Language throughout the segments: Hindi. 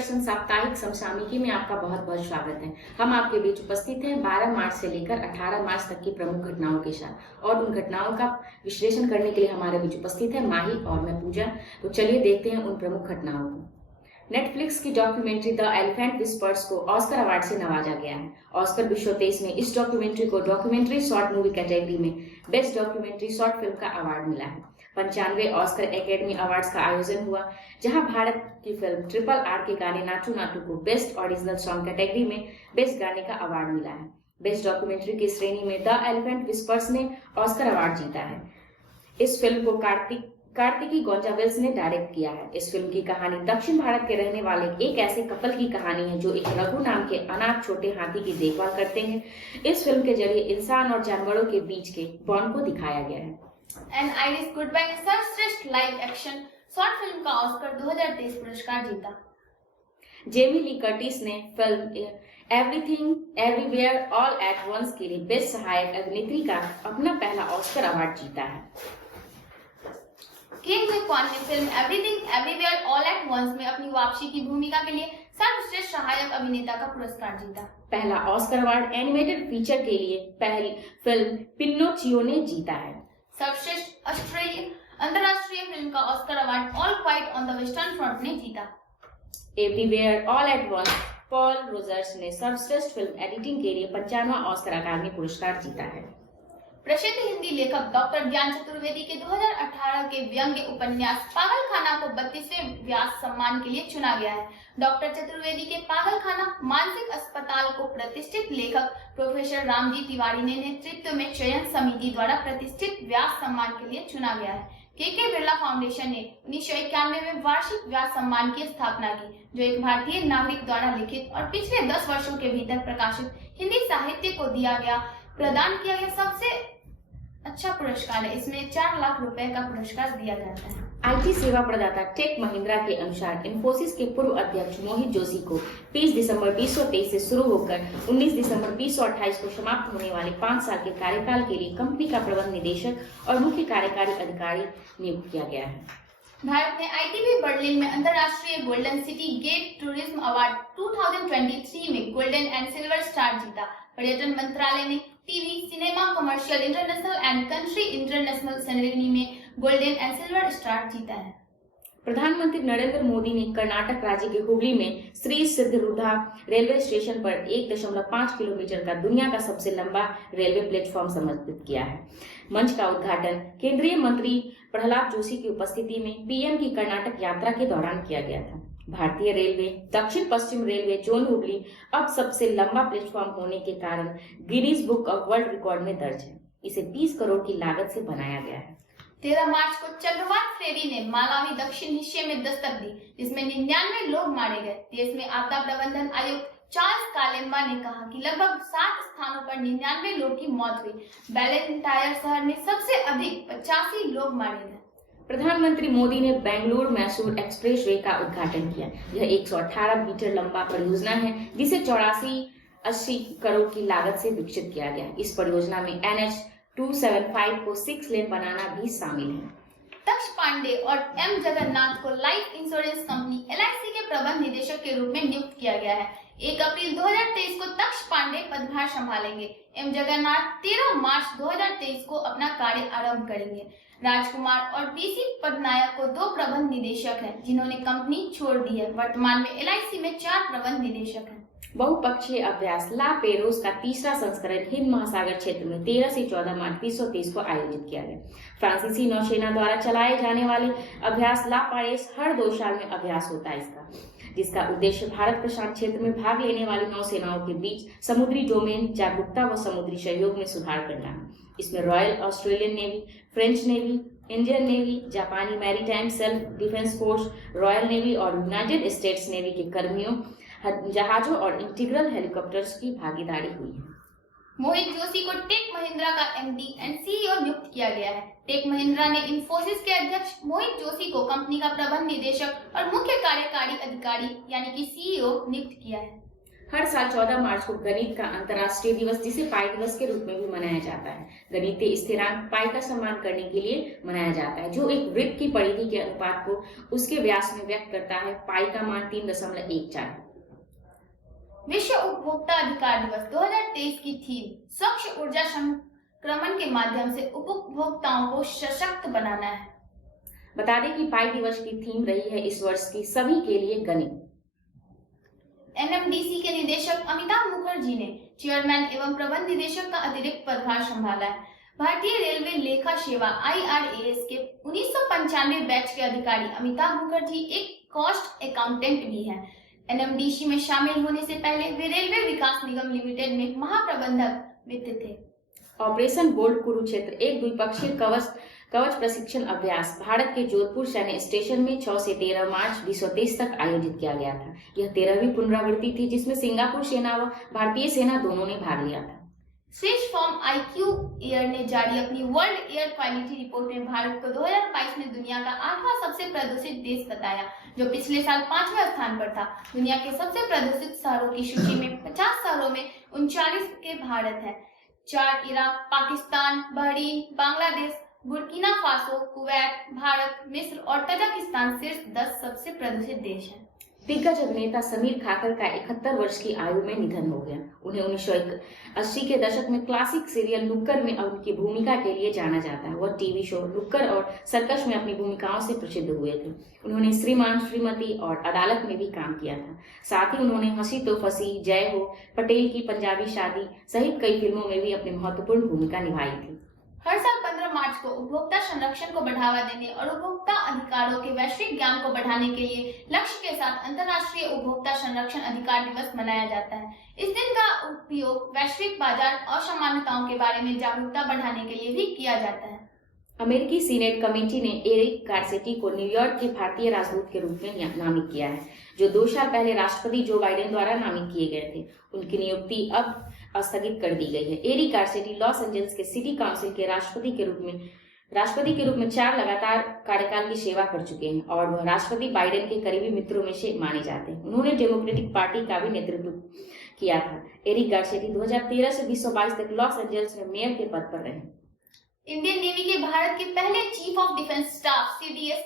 दर्शन साप्ताहिक समसामयिकी में आपका बहुत बहुत स्वागत है। हम आपके बीच उपस्थित हैं 12 मार्च से लेकर 18 मार्च तक की प्रमुख घटनाओं के साथ, और उन घटनाओं का विश्लेषण करने के लिए हमारे बीच उपस्थित है माही और मैं पूजा। तो चलिए देखते हैं उन प्रमुख घटनाओं को। नेटफ्लिक्स की डॉक्यूमेंट्री द एलिफेंट विस्पर्स को ऑस्कर अवार्ड से नवाजा गया है। ऑस्कर 2023 में इस डॉक्यूमेंट्री को डॉक्यूमेंट्री शॉर्ट मूवी कैटेगरी में बेस्ट डॉक्यूमेंट्री शॉर्ट फिल्म का अवार्ड मिला है। 95वें ऑस्कर एकेडमी अवार्ड्स का आयोजन हुआ, जहां भारत की फिल्म RRR के गाने नाचू नाटू को बेस्ट ओरिजिनल सॉन्ग कैटेगरी में बेस्ट गाने का अवार्ड मिला है। बेस्ट डॉक्यूमेंट्री की श्रेणी में द एलिफेंट विस्पर्स ने ऑस्कर अवार्ड जीता है। इस फिल्म को कार्तिकी गोंजावेल्स ने डायरेक्ट किया है। इस फिल्म की कहानी दक्षिण भारत के रहने वाले एक ऐसे कपल की कहानी है जो एक रघु नाम के अनाथ छोटे हाथी की देखभाल करते हैं। इस फिल्म के जरिए इंसान और जानवरों के बीच के बॉन्ड को दिखाया गया है। एंड आइरिस गुडबाय ने सर्वश्रेष्ठ लाइव एक्शन शॉर्ट फिल्म का ऑस्कर 2023 पुरस्कार जीता। जेमी ली कर्टिस ने film Everything Everywhere All at Once के लिए बेस्ट सहायक अभिनेत्री का अपना पहला ऑस्कर अवार्ड जीता है। किंग में कौन ने film Everything Everywhere All at Once में अपनी वापसी की भूमिका के लिए सर्वश्रेष्ठ सहायक अभिनेता का पुरस्कार जीता। पहला ऑस्कर अवार्ड एनिमेटेड फीचर के लिए पहली फिल्म पिनोचियो ने जीता है। सर्वश्रेष्ठ अंतर्राष्ट्रीय फिल्म का Oscar award All Quiet on the Western Front ने जीता। Everywhere All at Once Paul Rogers ने सर्वश्रेष्ठ फिल्म एडिटिंग के लिए 55वां ऑस्कर अकादमी पुरस्कार जीता है। प्रसिद्ध हिंदी लेखक डॉक्टर ज्ञान चतुर्वेदी के 2018 के व्यंग्य उपन्यास पागलखाना को 32वें व्यास सम्मान के लिए चुना गया है। डॉक्टर चतुर्वेदी के पागलखाना मानसिक अस्पताल को प्रतिष्ठित लेखक प्रोफेसर रामजी तिवारी ने नेतृत्व में चयन समिति द्वारा प्रतिष्ठित व्यास सम्मान के लिए चुना गया है। के बिरला फाउंडेशन ने 1991 में वार्षिक व्यास सम्मान की स्थापना की, जो एक भारतीय नागरिक द्वारा लिखित और पिछले 10 वर्षों के भीतर प्रकाशित हिंदी साहित्य को प्रदान किया गया सबसे अच्छा पुरस्कार है। इसमें 4 लाख रुपए का पुरस्कार दिया जाता है। आईटी सेवा प्रदाता टेक महिंद्रा के अनुसार इन्फोसिस के पूर्व अध्यक्ष मोहित जोशी को 30 दिसंबर 2023 से शुरू होकर 19 दिसंबर 2028 को समाप्त होने वाले 5 साल के कार्यकाल के लिए कंपनी का प्रबंध निदेशक और मुख्य कार्यकारी अधिकारी नियुक्त किया गया है। भारत ने ITB बर्लिन में अंतर्राष्ट्रीय Golden City Gate Tourism Award 2023 में गोल्डन एंड सिल्वर स्टार जीता। पर्यटन मंत्रालय ने TV, cinema, commercial international and country international श्रेणी में गोल्डन एंड सिल्वर स्टार जीता है। प्रधानमंत्री नरेंद्र मोदी ने कर्नाटक राज्य के हुबली में श्री सिद्धरुद्धा रेलवे स्टेशन पर 1.5 किलोमीटर का दुनिया का सबसे लंबा रेलवे प्लेटफॉर्म समर्पित किया है। मंच का उद्घाटन केंद्रीय मंत्री प्रहलाद जोशी की उपस्थिति में पीएम की कर्नाटक यात्रा के दौरान किया गया था। भारतीय रेलवे दक्षिण पश्चिम रेलवे जोन हुबली अब सबसे लंबा प्लेटफॉर्म होने के कारण Guinness book of world record में दर्ज है। इसे 20 करोड़ की लागत से बनाया गया है। 13 मार्च को चक्रवात फेरी ने मालावी दक्षिण हिस्से में दस्तक दी, जिसमें 99 लोग मारे गए। देश में आपदा प्रबंधन आयुक्त चार्ल्स कालेम्बा ने कहा कि लगभग 60 स्थानों पर 99 लोगों की मौत हुई। बेलेंटायर शहर में सबसे अधिक 85 लोग मारे गए। प्रधानमंत्री मोदी ने बेंगलुरु मैसूर एक्सप्रेसवे का उद्घाटन किया। यह 118 मीटर लंबा परियोजना है, जिसे 84-80 करोड़ की लागत से विकसित किया गया। इस परियोजना में NH 275 को 6 लेन बनाना भी शामिल है। तक्ष पांडे और M जगन्नाथ को लाइफ इंश्योरेंस कंपनी LIC के प्रबंध निदेशक के रूप में नियुक्त किया गया है। 1 अप्रैल 2023 को तक्ष पांडे पदभार संभालेंगे। M जगन्नाथ 13 मार्च 2023 को अपना कार्य आरंभ करेंगे। राजकुमार और BC पटनायक को 2 प्रबंध निदेशक हैं, जिन्होंने कंपनी छोड़ दी है। वर्तमान में LIC में 4 प्रबंध निदेशक हैं। बहुपक्षीय अभ्यास ला पेरोस का तीसरा संस्करण हिंद महासागर क्षेत्र में 13 से 14 मार्च 2023 को आयोजित किया गया। फ्रांसीसी नौसेना द्वारा चलाए जाने वाले अभ्यास ला पेरोस हर 2 साल में अभ्यास होता है, जिसका उद्देश्य भारत प्रशांत क्षेत्र में भाग लेने वाली नौसेनाओं के बीच समुद्री डोमेन जागरूकता व समुद्री सहयोग में सुधार करना है। इसमें Royal Australian Navy, French Navy, Indian Navy, जापानी Maritime Self Defence Force, Royal Navy और यूनाइटेड स्टेट्स नेवी के कर्मियों, जहाजों और इंटीग्रल हेलीकॉप्टर्स की भागीदारी हुई है। मोहित जोशी को टेक महिंद्रा का MD एंड CEO नियुक्त किया गया है। टेक महिंद्रा ने इन्फोसिस के अध्यक्ष मोहित जोशी को कंपनी का प्रबंध निदेशक और मुख्य कार्यकारी अधिकारी यानी कि CEO नियुक्त किया है। हर साल 14 मार्च को गणित का अंतर्राष्ट्रीय दिवस, जिसे पाई दिवस के रूप में भी मनाया जाता है, गणितीय स्थिरांक पाई का सम्मान करने के लिए मनाया जाता है, जो एक वृत्त की परिधि के अनुपात को उसके व्यास में व्यक्त करता है। पाई का मान 3.14 है। विश्व उपभोक्ता अधिकार दिवस 2023 की थीम स्वच्छ ऊर्जा संक्रमण के माध्यम से उपभोक्ताओं को सशक्त बनाना है। बता दें कि पाई दिवस की थीम रही है इस वर्ष की सभी के लिए गणित। एनएमडीसी के निदेशक अमिताभ मुखर्जी ने चेयरमैन एवं प्रबंध निदेशक का अतिरिक्त पदभार संभाला है। भारतीय रेलवे लेखा सेवा IRAS के 1995 बैच के अधिकारी अमिताभ मुखर्जी एक कॉस्ट अकाउंटेंट भी हैं। एनएमडीसी में शामिल होने से पहले वे रेलवे विकास निगम लिमिटेड में महाप्रबंधक वित्त थे। ऑपरेशन बोल्ट कुरुक्षेत्र एक द्विपक्षीय कवच प्रशिक्षण अभ्यास भारत के जोधपुर सैन्य स्टेशन में 6 से 13 मार्च 2023 तक आयोजित किया गया था। यह 13वीं पुनरावृत्ति थी, जिसमें सिंगापुर सेना व भारतीय सेना दोनों ने भाग लिया था। स्विस फॉर्म IQ एयर ने जारी अपनी वर्ल्ड एयर क्वालिटी रिपोर्ट में भारत को 2022 में दुनिया का 8वां सबसे प्रदूषित देश बताया, जो पिछले साल 5वें स्थान पर था। दुनिया के सबसे प्रदूषित शहरों की सूची में 50 शहरों में 39 के भारत है। 4 Iraq, Pakistan, Bahrain, Bangladesh, Burkina Faso, Kuwait, Bharat, मिस्र और तजाकिस्तान शीर्ष 10 सबसे प्रदूषित देश हैं। दिग्गज अभिनेता समीर खाकर का 71 वर्ष की आयु में निधन हो गया। उन्हें 1980 के दशक में क्लासिक सीरियल नुक्कड़ में उनकी भूमिका के लिए जाना जाता है। वह टीवी शो नुक्कड़ और सर्कस में अपनी भूमिकाओं से प्रसिद्ध हुए थे। उन्होंने श्रीमान श्रीमती और अदालत में भी काम किया था। साथ ही उन्होंने हंसी तो फंसी, जय हो, पटेल की पंजाबी शादी सहित कई फिल्मों में भी अपनी महत्वपूर्ण भूमिका निभाई थी। हर साल 15 मार्च को उपभोक्ता संरक्षण को बढ़ावा देने और उपभोक्ता अधिकारों के वैश्विक ज्ञान को बढ़ाने के लिए लक्ष्य के साथ अंतर्राष्ट्रीय उपभोक्ता संरक्षण अधिकार दिवस मनाया जाता है। इस दिन का उपयोग वैश्विक बाजार असमानताओं के बारे में जागरूकता बढ़ाने के लिए भी किया जाता है। अमेरिकी सीनेट कमेटी ने एरिक गारसेटी को न्यूयॉर्क के भारतीय राजदूत के रूप में नामित किया है, जो 2 साल पहले राष्ट्रपति जो बाइडेन द्वारा नामित किए गए थे। उनकी नियुक्ति अब स्थगित कर दी गई है। एरिक गारसेटी लॉस एंजल्स के सिटी काउंसिल के राष्ट्रपति के रूप में 4 लगातार कार्यकाल की सेवा कर चुके हैं और वह राष्ट्रपति बाइडेन के करीबी मित्रों में से माने जाते हैं। उन्होंने डेमोक्रेटिक पार्टी का भी नेतृत्व किया था। एरिक गारसेटी 2013 से 2022 तक लॉस एंजल्स में मेयर के पद पर रहे। इंडियन नेवी के भारत के पहले chief of defence staff CDS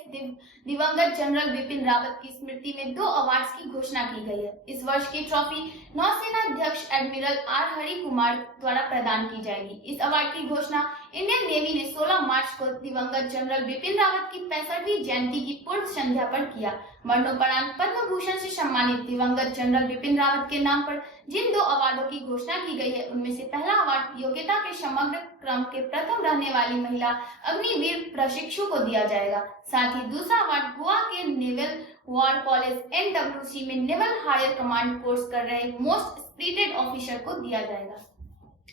दिवंगत जनरल बिपिन रावत की स्मृति में 2 अवार्ड्स की घोषणा की गई है। इस वर्ष की ट्रॉफी नौसेना अध्यक्ष एडमिरल R हरि कुमार द्वारा प्रदान की जाएगी। इस अवार्ड की घोषणा इंडियन नेवी ने 16 मार्च को दिवंगत जनरल बिपिन रावत की 65वीं जयंती की पूर्व संध्या पर किया। मरणोपरांत पद्म भूषण से सम्मानित दिवंगत जनरल बिपिन रावत के नाम पर जिन 2 अवार्डों की घोषणा की गई है, उनमें से पहला अवार्ड योग्यता के समग्र क्रम के प्रथम रहने वाली महिला अग्निवीर प्रशिक्षु को दिया जाएगा। साथ ही दूसरा अवार्ड गोवा के नेवल वॉर कॉलेज NWC में नेवल हायर कमांड कोर्स कर रहे मोस्ट स्पिरिटेड ऑफिसर को दिया जाएगा।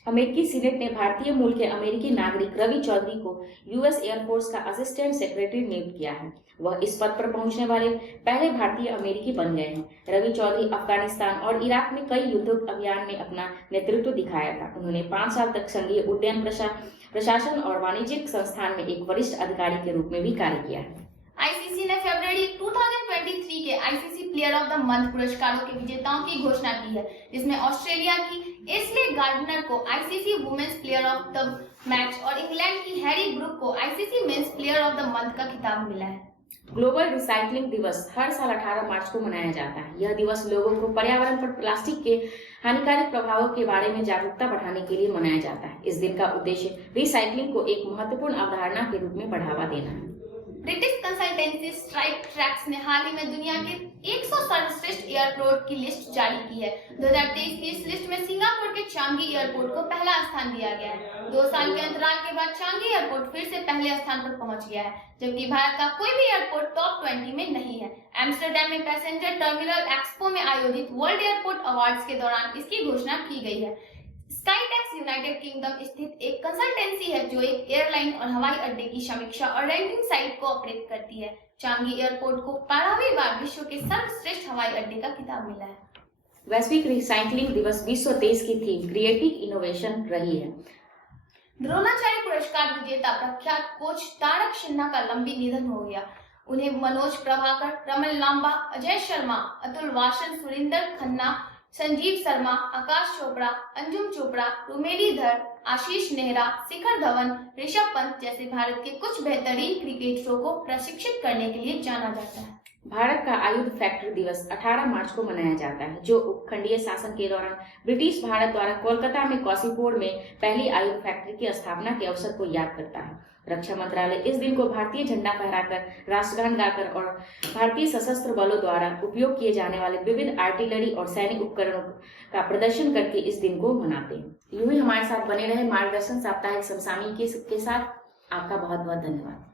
अमेरिकी सीनेट ने भारतीय मूल के अमेरिकी नागरिक रवि चौधरी को US एयरफोर्स का असिस्टेंट सेक्रेटरी नियुक्त किया है। वह इस पद पर पहुंचने वाले पहले भारतीय अमेरिकी बन गए हैं। रवि चौधरी अफगानिस्तान और इराक में कई युद्ध अभियान में अपना नेतृत्व दिखाया था। उन्होंने 5 साल तक संघीय उड्डयन प्रशासन और वाणिज्यिक संस्थान में एक वरिष्ठ अधिकारी के रूप में भी कार्य किया है। ICC ने फरवरी 2023 के ICC player of the month पुरस्कारों के विजेताओं की घोषणा की है, जिसमें ऑस्ट्रेलिया की एशले गार्डनर को ICC women's player of the match और इंग्लैंड की हैरी ब्रूक को ICC men's player of the month का खिताब मिला है। ग्लोबल रिसाइकलिंग दिवस हर साल 18 मार्च को मनाया जाता है। यह दिवस लोगों को पर्यावरण पर प्लास्टिक के हानिकारक प्रभावों के बारे में जागरूकता बढ़ाने के लिए मनाया जाता है। इस दिन का उद्देश्य रिसाइकलिंग को एक महत्वपूर्ण अवधारणा के रूप में बढ़ावा देना है। ब्रिटिश कंसल्टेंसी स्ट्राइक ट्रैक्स ने हाल ही में दुनिया के 100 सर्वश्रेष्ठ एयरपोर्ट की लिस्ट जारी की है। 2023 की इस लिस्ट में सिंगापुर के चांगी एयरपोर्ट को पहला स्थान दिया गया है। 2 साल के अंतराल के बाद चांगी एयरपोर्ट फिर से पहले स्थान पर पहुंच गया है, जबकि भारत का कोई भी एयरपोर्ट टॉप 20 में नहीं है। एम्स्टर्डम में पैसेंजर टर्मिनल एक्सपो में आयोजित वर्ल्ड एयरपोर्ट अवार्ड्स के दौरान इसकी घोषणा की गई है। स्काईटेक्स यूनाइटेड किंगडम स्थित एक कंसल्टेंसी है जो एक एयरलाइन और हवाई अड्डे की समीक्षा और रैंकिंग साइट को ऑपरेट करती है। चांगी एयरपोर्ट को 12वीं बार विश्व के सर्वश्रेष्ठ हवाई अड्डे का खिताब मिला है। वैश्विक रिसाइकलिंग दिवस 2023 की थीम क्रिएटिव इनोवेशन रही है। द्रोणाचार्य पुरस्कार विजेता प्रख्यात कोच तारक सिन्हा का लंबी निधन हो गया। उन्हें मनोज प्रभाकर, रमन लांबा, अजय शर्मा, अतुल वासन, सुरिंदर खन्ना, संजीव शर्मा, आकाश चोपड़ा, अंजुम चोपड़ा, रुमेली धर, आशीष नेहरा, शिखर धवन, ऋषभ पंत जैसे भारत के कुछ बेहतरीन क्रिकेटरों को प्रशिक्षित करने के लिए जाना जाता है। भारत का आयुध फैक्ट्री दिवस 18 मार्च को मनाया जाता है, जो उपखंडीय शासन के दौरान ब्रिटिश भारत द्वारा कोलकाता में कोसीपुर में पहली आयुध फैक्ट्री की स्थापना के अवसर को याद करता है। रक्षा मंत्रालय इस दिन को भारतीय झंडा फहराकर, राष्ट्रगान गाकर और भारतीय सशस्त्र बलों द्वारा उपयोग किए जाने वाले विविध आर्टिलरी और सैनिक उपकरणों का प्रदर्शन करके इस दिन को मनाते हैं। यूं ही हमारे साथ बने रहे मार्गदर्शन साप्ताहिक समसामयिकी के साथ। आपका बहुत बहुत धन्यवाद।